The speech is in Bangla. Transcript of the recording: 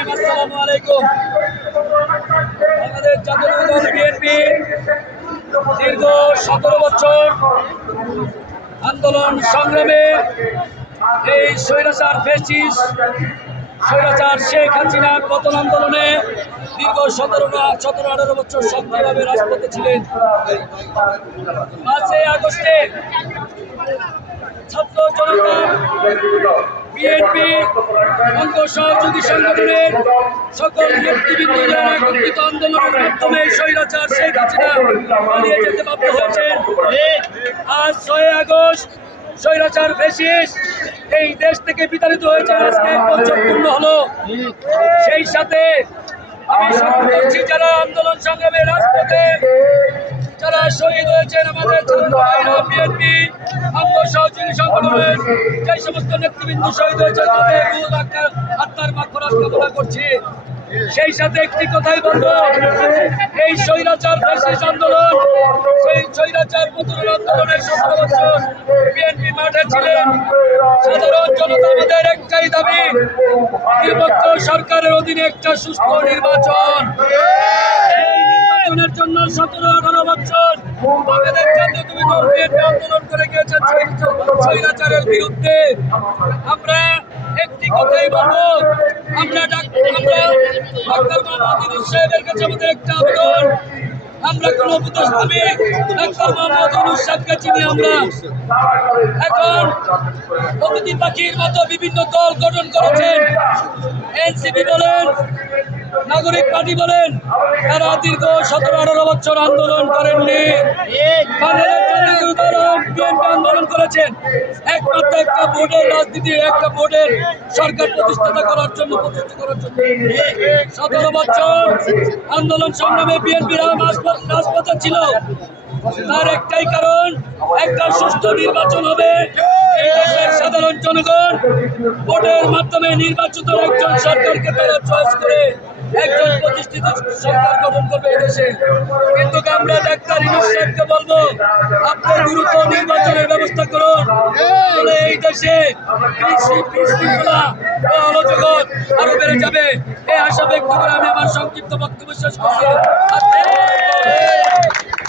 রহিম, আসসালামু আলাইকুম। আমাদের জাতীয় দল বিএনপি দীর্ঘ 17 বছর আন্দোলন সংগ্রামে এই স্বৈরাচার ফ্যাসিস্ট স্বৈরাচার শেখ হাসিনার পতন আন্দোলনে দীর্ঘ 17-18 বছর সক্রিয়ভাবে রাজপথে ছিলেন। 5 আগস্টে ছাত্র জনতা বিএনপি অঙ্গ সহযোগী সংগঠনের সকল নেতৃবৃন্দরা একত্রিত আন্দোলনের মাধ্যমে স্বৈরাচার শেখ হাসিনা পালিয়ে যেতে বাধ্য হয়েছেন। আজ 6 আগস্ট স্বৈরাচার ফ্যাসিস্ট এই দেশ থেকে বিতাড়িত হয়েছে, আজকে পঞ্চমপূর্ণ হলো। সেই সাথে আমি স্মরণ করছি যারা আন্দোলন সংগ্রামে রাজপথে যারা শহীদ হয়েছেন, আমাদের বিএনপি অঙ্গ সহযোগী সংগঠনের যে সমস্ত নেতৃবৃন্দ শহীদ হয়েছেন তাদের আত্মার মাগফিরাত কামনা করছি। সেই সাথে একটি কথাই বলবো, এই স্বৈরাচার ফ্যাসিস্ট আন্দোলন, সেই স্বৈরাচার পতন আন্দোলনের 17 বছর বিএনপি মাঠে ছিলেন। সাধারণ জনতা আমাদের একটাই দাবি, নিরপেক্ষ সরকারের অধীনে একটা সুস্থ নির্বাচন। নির্বাচনের জন্য 17-18 বছর আমাদের জাতীয় দল বিএনপি আন্দোলন করে গিয়েছেন স্বৈরাচারের বিরুদ্ধে। আমরা একটি কথাই বলবো, আমরা ডাক্তার মোহাম্মদ ইউনূস সাহেবের কাছে আমাদের একটা আবেদন, আমরা কোনো আমি ডাক্তার মোহাম্মদ ইউনূস সাহেবকে চিনি। আমরা এখন অতিথি পাখির মতো বিভিন্ন দল গঠন করেছেন, এনসিপি বলেন, নাগরিক পার্টি বলেন, তারা দীর্ঘ 17-18 বছর আন্দোলন করেননি। বিএনপি আন্দোলন করেছেন একমাত্র একটা ভোটের রাজনীতি, একটা ভোটের সরকার প্রতিষ্ঠাতা করার জন্য, প্রতিষ্ঠা করার জন্য। 17 বছর আন্দোলন সংগ্রামে বিএনপি রাজপথে ছিল। তার একটাই কারণ, একটা সুষ্ঠু নির্বাচন হবে। এই দেশের সাধারণ জনগণ ভোটের মাধ্যমে নির্বাচিত একজন সরকারকে তারা চয়েস করে একজন প্রতিষ্ঠিত সরকার গঠন করবে এই দেশে। কিন্তু আমরা ডাক্তার ইউনূস সাহেবকে বলবো, আপনি দ্রুত নির্বাচনের ব্যবস্থা করুন, তাহলে এই দেশে বিশৃঙ্খলা ও অরাজকতা আরো বেড়ে যাবে। এই আশা ব্যক্ত করে আমি আমার সংক্ষিপ্ত বক্তব্য শেষ করছি।